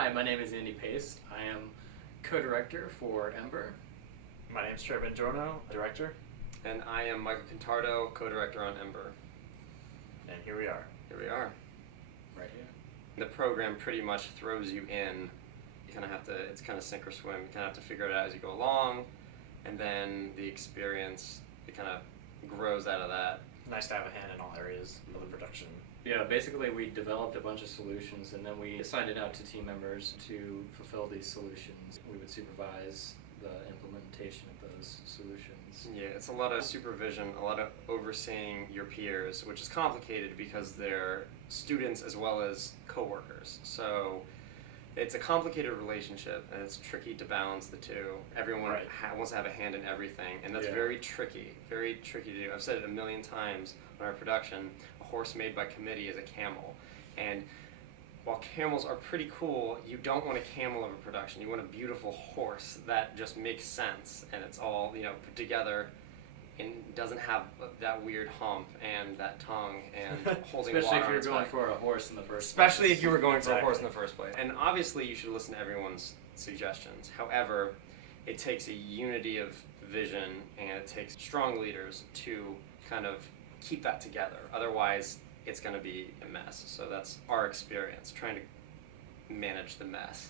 Hi, my name is Andy Pace. I am co-director for Ember. My name's Trey Bengiorno, director. And I am Michael Contardo, co-director on Ember. And here we are. Here we are. Right here. The program pretty much throws you in. You kind of have to, it's kind of sink or swim. You kind of have to figure it out as you go along. And then the experience, it kind of grows out of that. Nice to have a hand in all areas of the production. Yeah, basically we developed a bunch of solutions and then we assigned it out to team members to fulfill these solutions. We would supervise the implementation of those solutions. Yeah, it's a lot of supervision, a lot of overseeing your peers, which is complicated because they're students as well as coworkers. So it's a complicated relationship and it's tricky to balance the two. Everyone Right. wants to have a hand in everything, and that's Yeah. very tricky to do. I've said it a million times on our production, a horse made by committee is a camel. And while camels are pretty cool, you don't want a camel of a production. You want a beautiful horse that just makes sense and it's all, put together and doesn't have that weird hump and that tongue and holding Especially water if on you're its going back. for a horse in the first Especially place. if you were going for a Exactly. horse in the first place. And obviously you should listen to everyone's suggestions. However, it takes a unity of vision and it takes strong leaders to kind of keep that together. Otherwise, it's going to be a mess. So that's our experience, trying to manage the mess.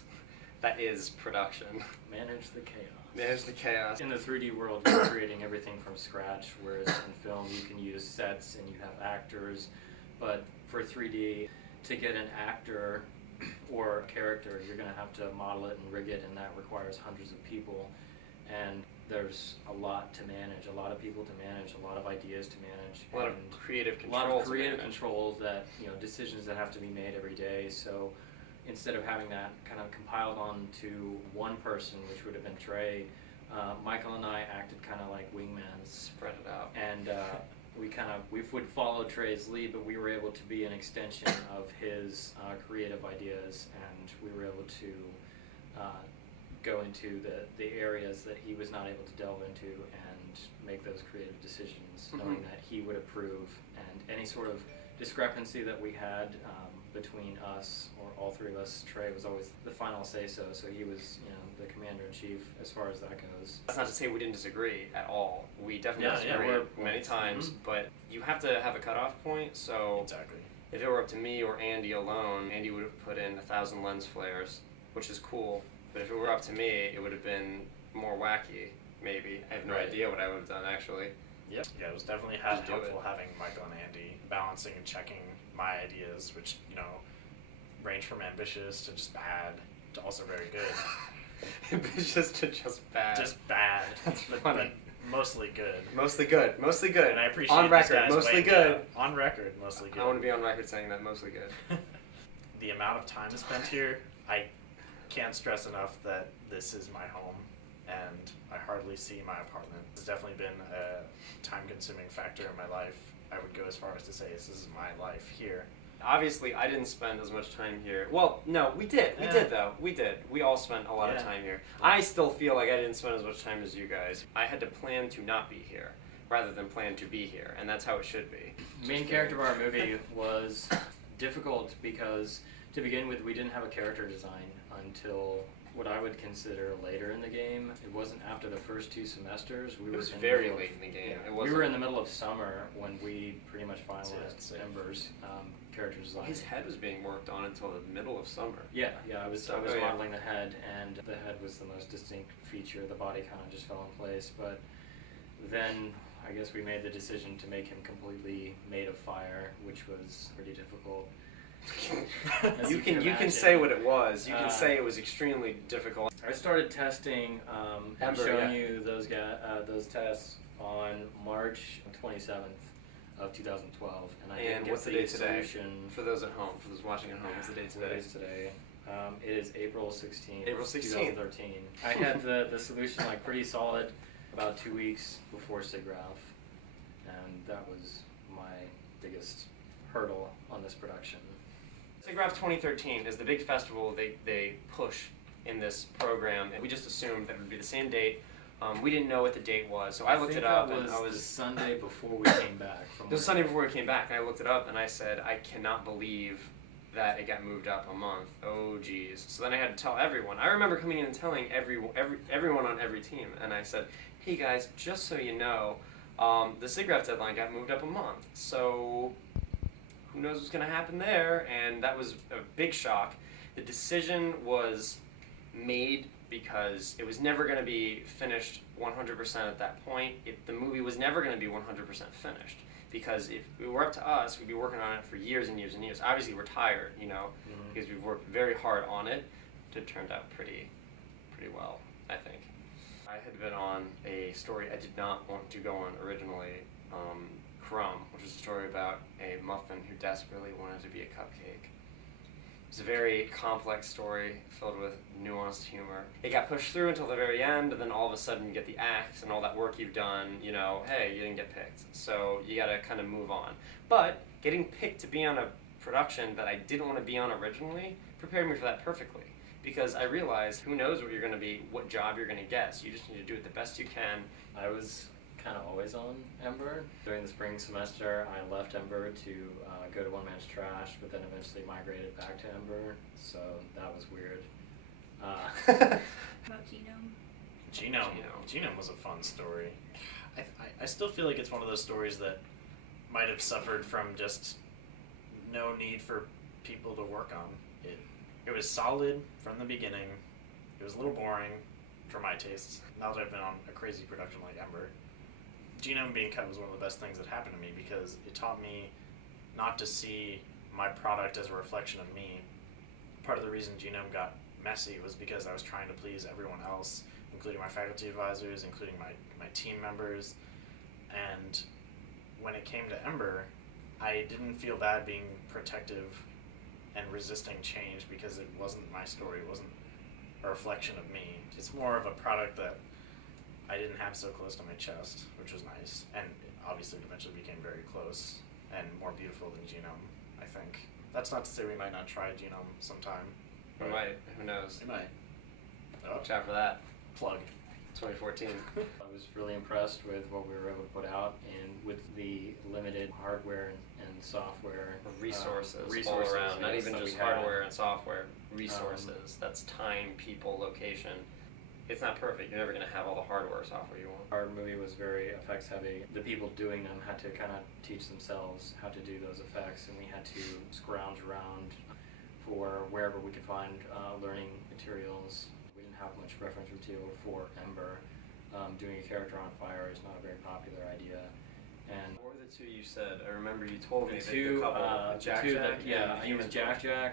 That is production. Manage the chaos. Manage the chaos. In the 3D world, you're creating everything from scratch, whereas in film you can use sets and you have actors. But for 3D, to get an actor or character, you're going to have to model it and rig it, and that requires hundreds of people. And there's a lot to manage, a lot of people to manage, a lot of ideas to manage. A lot of and creative a control. lot of to creative manage. controls that, decisions that have to be made every day. So instead of having that kind of compiled onto one person, which would have been Trey, Michael and I acted kind of like wingmans. Spread it out. And we would follow Trey's lead, but we were able to be an extension of his creative ideas, and we were able to go into the areas that he was not able to delve into and make those creative decisions, knowing that he would approve. And any sort of discrepancy that we had between us, or all three of us, Trey was always the final say-so, so he was, the commander-in-chief as far as that goes. That's not to say we didn't disagree at all. We definitely Yeah, disagreed we're many times, but you have to have a cutoff point. So Exactly. if it were up to me or Andy alone, Andy would have put in 1,000 lens flares, which is cool. But if it were up to me, it would have been more wacky, maybe. I have no Right. idea what I would have done, actually. Yep. Yeah, it was definitely Just do helpful it. having Michael and Andy balancing and checking my ideas, which, range from ambitious to just bad to also very good. Ambitious to just bad. Just bad. That's but funny. mostly good. Mostly good. Mostly good. And I appreciate on these record. guys Mostly weighing me good. out. On record, mostly good. I want to be on record saying that mostly good. The amount of time spent here, I can't stress enough that this is my home, and I hardly see my apartment. It's definitely been a time-consuming factor in my life. I would go as far as to say this is my life here. Obviously, I didn't spend as much time here. Well, no, we did. We Yeah. did, though. We did. We all spent a lot of Yeah. time here. I still feel like I didn't spend as much time as you guys. I had to plan to not be here rather than plan to be here, and that's how it should be. The main character of our movie was difficult because, to begin with, we didn't have a character design until what I would consider later in the game. It wasn't after the first 2 semesters. We It was in the very middle of- late in the game. yeah, It we wasn't. were in the middle of summer when we pretty much finalized That's it. Ember's character design. His head was being worked on until the middle of summer. Yeah, I was Oh, yeah. modeling the head, and the head was the most distinct feature. The body kind of just fell in place, but then I guess we made the decision to make him completely made of fire, which was pretty difficult. As You can imagine. say what it was. You can Uh, say it was extremely difficult. I started testing and Ember, showing yeah. you those tests on March 27th of 2012, and I did And get what's the date today? solution. For those at home, for those watching at home, what's the date What today? is today? It is April 16th, April 16th. 2013. I had the solution pretty solid about 2 weeks before SIGGRAPH, and that was my biggest hurdle on this production. SIGGRAPH 2013 is the big festival they push in this program, and we just assumed that it would be the same date. We didn't know what the date was, so I looked it up, and I the was... Sunday before we came back from It was Sunday before we came back, and I looked it up, and I said, I cannot believe that it got moved up a month. Oh geez. So then I had to tell everyone. I remember coming in and telling everyone on every team, and I said, "Hey guys, just so you know, the SIGGRAPH deadline got moved up a month. So who knows what's going to happen there?" And that was a big shock. The decision was made because it was never going to be finished 100% at that point. The movie was never going to be 100% finished. Because if it were up to us, we'd be working on it for years and years and years. Obviously, we're tired, because we've worked very hard on it. It turned out pretty well, I think. I had been on a story I did not want to go on originally, Crumb, which was a story about a muffin who desperately wanted to be a cupcake. It's a very complex story filled with nuanced humor. It got pushed through until the very end, and then all of a sudden you get the axe and all that work you've done, hey, you didn't get picked. So you gotta kind of move on. But getting picked to be on a production that I didn't want to be on originally prepared me for that perfectly. Because I realized who knows what you're gonna be, what job you're gonna get, so you just need to do it the best you can. I was kind of always on Ember. During the spring semester, I left Ember to go to One Man's Trash, but then eventually migrated back to Ember, so that was weird. About Genome? Genome was a fun story. I still feel like it's one of those stories that might have suffered from just no need for people to work on. It was solid from the beginning. It was a little boring for my tastes. Now that I've been on a crazy production like Ember, Genome being cut was one of the best things that happened to me because it taught me not to see my product as a reflection of me. Part of the reason Genome got messy was because I was trying to please everyone else, including my faculty advisors, including my team members. And when it came to Ember, I didn't feel bad being protective and resisting change because it wasn't my story, it wasn't a reflection of me. It's more of a product that I didn't have so close to my chest, which was nice. And obviously it eventually became very close and more beautiful than Genome, I think. That's not to say we might not try Genome sometime. We might, who knows? We might. Watch out for that. Plug. 2014. I was really impressed with what we were able to put out, and with the limited hardware and software Resources all resources, around, not yes, even that just we had. hardware and software. Resources. That's time, people, location. It's not perfect. You're never going to have all the hardware or software you want. Our movie was very effects heavy. The people doing them had to kind of teach themselves how to do those effects, and we had to scrounge around for wherever we could find learning materials. We didn't have much reference material for Ember. Doing a character on fire is not a very popular idea. And What were the two you said? I remember you told me the that two, the couple, Jack Jack yeah, and I Human used Jack Torch. Jack,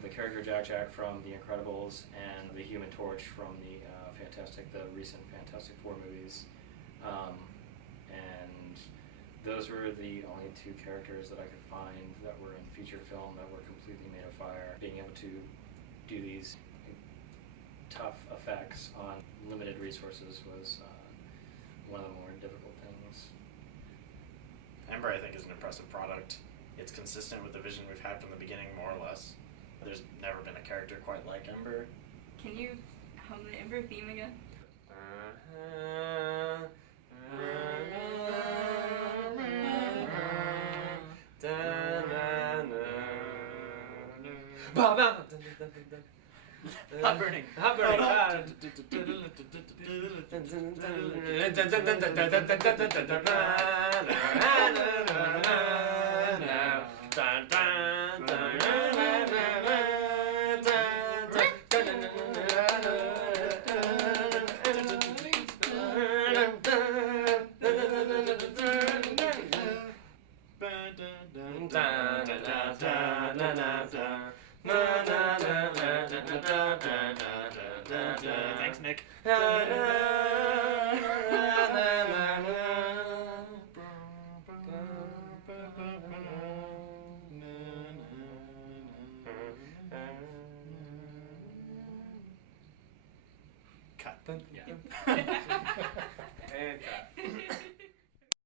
the character Jack Jack from The Incredibles, and the Human Torch from the recent Fantastic Four movies, and those were the only two characters that I could find that were in feature film that were completely made of fire. Being able to do these tough effects on limited resources was one of the more difficult things. Ember, I think, is an impressive product. It's consistent with the vision we've had from the beginning, more or less. There's never been a character quite like Ember. Can you hum the Ember theme again? Hot burning. Hot burning. Thanks, Nick. Cut. Yeah. And cut.